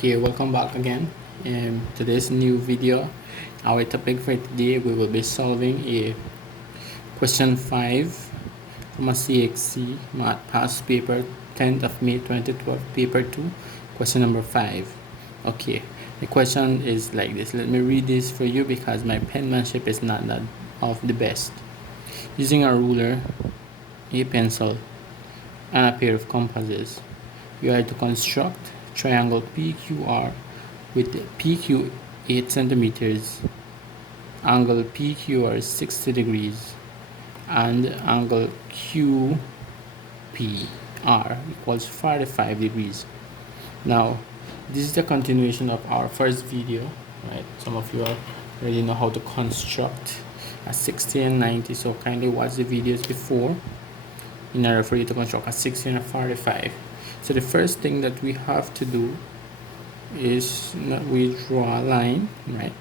Okay, welcome back again. To this new video. Our topic for today, we will be solving a question 5 from a CXC Math Past paper 10th of May 2012, paper 2, question number 5. Okay, the question is like this. Let me read this for you because my penmanship is not that of the best. Using a ruler, a pencil, and a pair of compasses, you are to construct triangle PQR with PQ 8 centimeters, angle PQR 60 degrees, and angle QPR equals 45 degrees. Now, this is the continuation of our first video, right? Some of you already know how to construct a 60 and 90, so kindly watch the videos before in order for you to construct a 60 and a 45. So the first thing that we have to do is that we draw a line, right?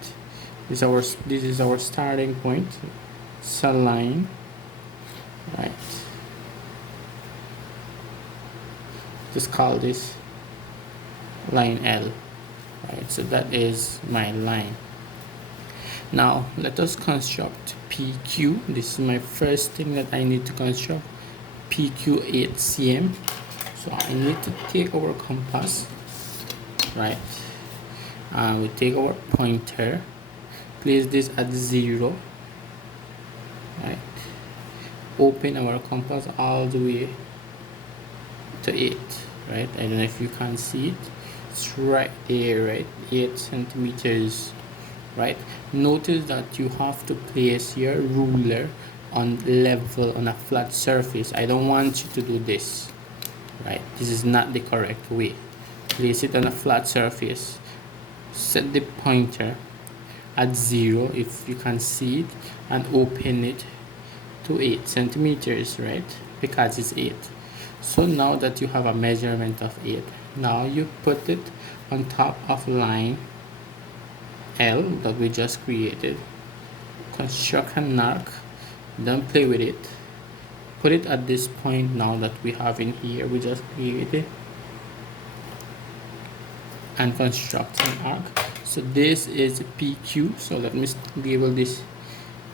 This is our starting point. It's a line, right? Just call this line L, right? So that is my line. Now let us construct PQ. This is my first thing that I need to construct. PQ 8 cm. So I need to take our compass, right? We take our pointer, place this at 0, right? Open our compass all the way to 8, right? I don't know if you can see it. It's right there, right? 8 centimeters, right? Notice that you have to place your ruler on level on a flat surface. I don't want you to do this, right? This is not the correct way. Place it on a flat surface. Set the pointer at 0 if you can see it, and open it to 8 centimeters, right? Because it's 8. So now that you have a measurement of 8, now you put it on top of line L that we just created. Construct an arc. Don't play with it. Put it at this point now that we have in here. We just created and construct an arc. So this is PQ. So let me label this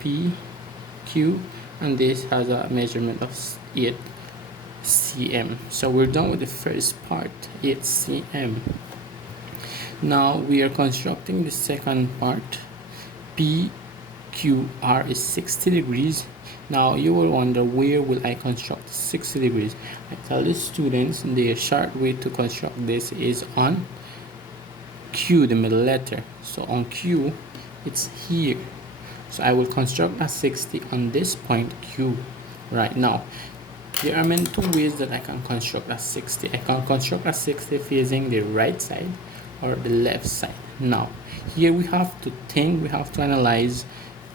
PQ, and this has a measurement of 8 cm. So we're done with the first part, 8 cm. Now we are constructing the second part. PQR is 60 degrees. Now you will wonder, where will I construct 60 degrees? I tell the students the short way to construct this is on Q, the middle letter. So on Q, it's here. So I will construct a 60 on this point Q. Right now, there are many two ways that I can construct a 60. I can construct a 60 facing the right side or the left side. Now, here we have to think, we have to analyze,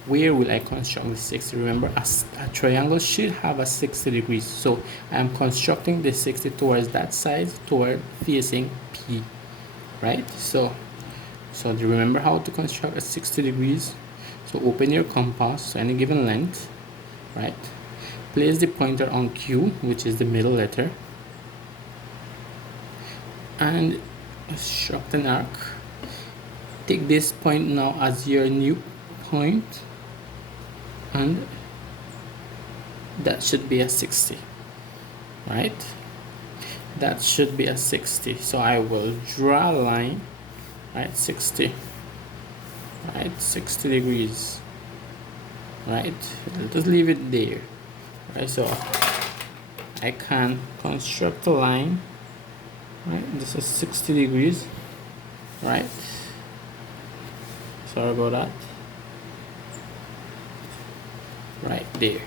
where will I construct the 60? Remember, a triangle should have a 60 degrees. So I am constructing the 60 towards that side, toward facing P, right? So remember how to construct a 60 degrees. So open your compass, so any given length, right? Place the pointer on Q, which is the middle letter, and construct an arc. Take this point now as your new point, and that should be a 60, right? That should be a 60. So I will draw a line, right? 60, right? 60 degrees, right? Just leave it there, right? So I can construct a line, right? This is 60 degrees, right? Sorry about that. Right there.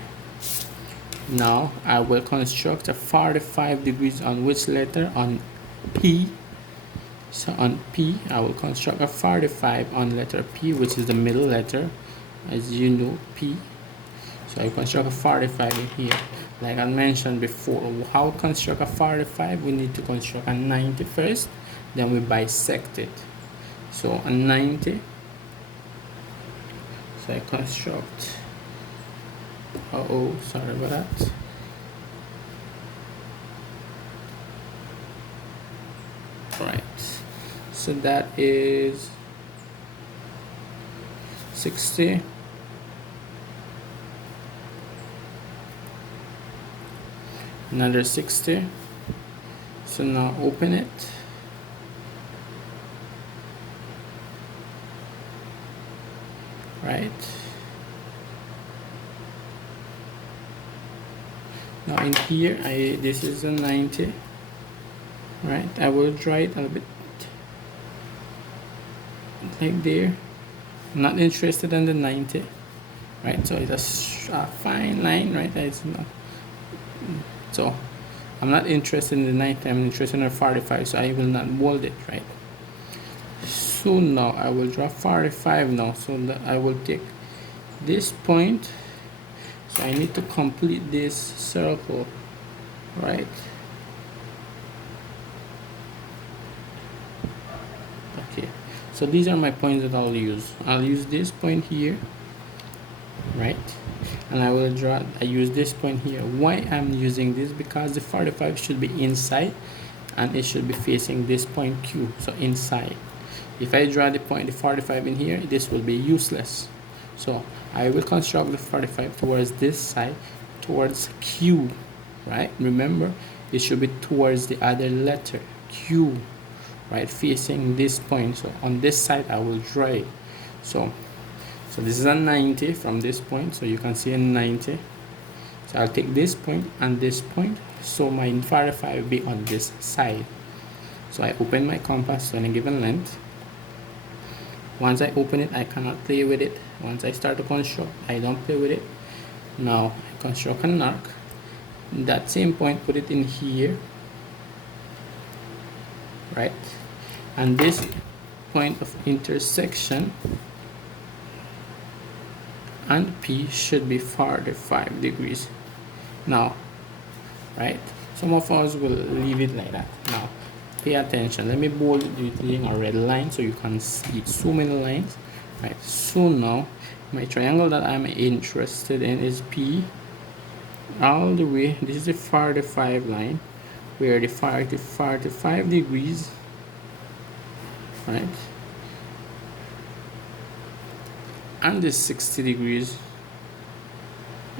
Now I will construct a 45 degrees on which letter? On P. So on P, I will construct a 45 on letter P, which is the middle letter, as you know, P. So I construct a 45 in here. Like I mentioned before, how to construct a 45? We need to construct a 90 first, then we bisect it. So a 90. So I construct, sorry about that. Right. So that is 60. Another 60. So now open it. Right. Now in here, this is a 90. Right. I will draw it a little bit like there. I'm not interested in the 90. Right. So it's a fine line. Right. It's not. So I'm not interested in the 90. I'm interested in the 45. So I will not bold it. Right. So now I will draw 45 now. So that I will take this point. So I need to complete this circle, right? Okay, so these are my points that I'll use. I'll use this point here, right? And I will draw, I use this point here. Why I'm using this? Because the 45 should be inside and it should be facing this point Q, so inside. If I draw the point, the 45 in here, this will be useless. So I will construct the 45 towards this side, towards Q, right? Remember, it should be towards the other letter, Q, right? Facing this point. So on this side, I will draw it. So this is a 90 from this point. So you can see a 90. So I'll take this point and this point. So my 45 will be on this side. So I open my compass to any given length. Once I open it, I cannot play with it. Once I start to construct, I don't play with it. Now I construct an arc. That same point, put it in here, right? And this point of intersection and P should be 45 degrees. Now, right? Some of us will leave it like that. Now, pay attention. Let me bold it using a red line so you can see so many lines, right? So now my triangle that I'm interested in is P all the way. This is the 45 line where the 45 degrees, right, and the 60 degrees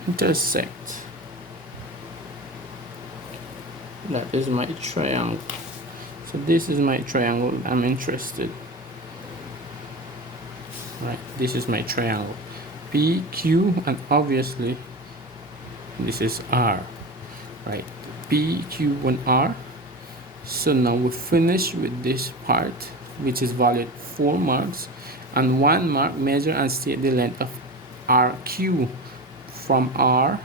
intersect. That is my triangle. So this is my triangle I'm interested. Right, this is my triangle. P, Q, and obviously this is R. Right, P, Q, and R. So now we finish with this part, which is valued 4 marks, and 1 mark. Measure and state the length of RQ from R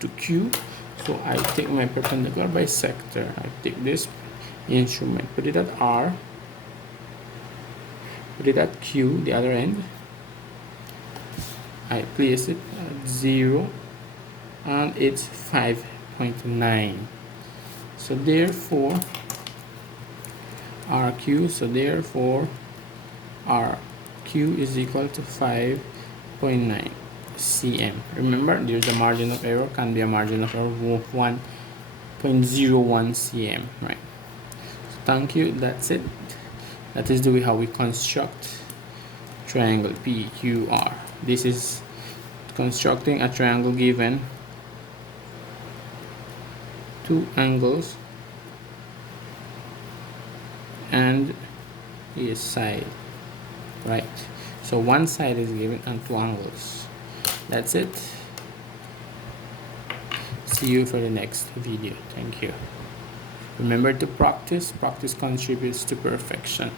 to Q. So I take my perpendicular bisector. I take this instrument, put it at R, put it at Q, the other end. I place it at 0 and it's 5.9. So therefore RQ, so therefore RQ is equal to 5.9 cm. Remember, there's a margin of error, can be a margin of error of 1.01 cm, right? So thank you, that's it. That is the way how we construct triangle PQR. This is constructing a triangle given 2 angles and a side, right? So one side is given and 2 angles. That's it. See you for the next video. Thank you. Remember to practice. Practice contributes to perfection.